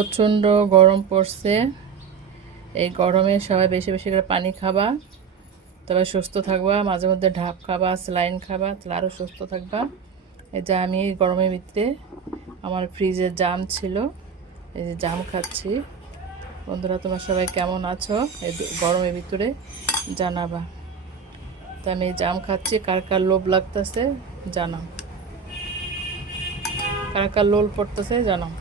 প্রচণ্ড গরম পড়ছে। এই গরমে সবাই বেশি বেশি করে পানি খাবা, তবে সুস্থ থাকবা। মাঝে মধ্যে ঢাক খাবা, স্যালাইন খাবা, তাহলে আরও সুস্থ থাকবা। এই যে আমি এই গরমের ভিতরে আমার ফ্রিজে জাম ছিল, এই যে জাম খাচ্ছি। বন্ধুরা, তোমরা সবাই কেমন আছো এই গরমের ভিতরে জানাবা। তো আমি এই জাম খাচ্ছি, কার কার লোভ লাগতেছে জানাও, কার কার লোভ পড়তেছে জানাও।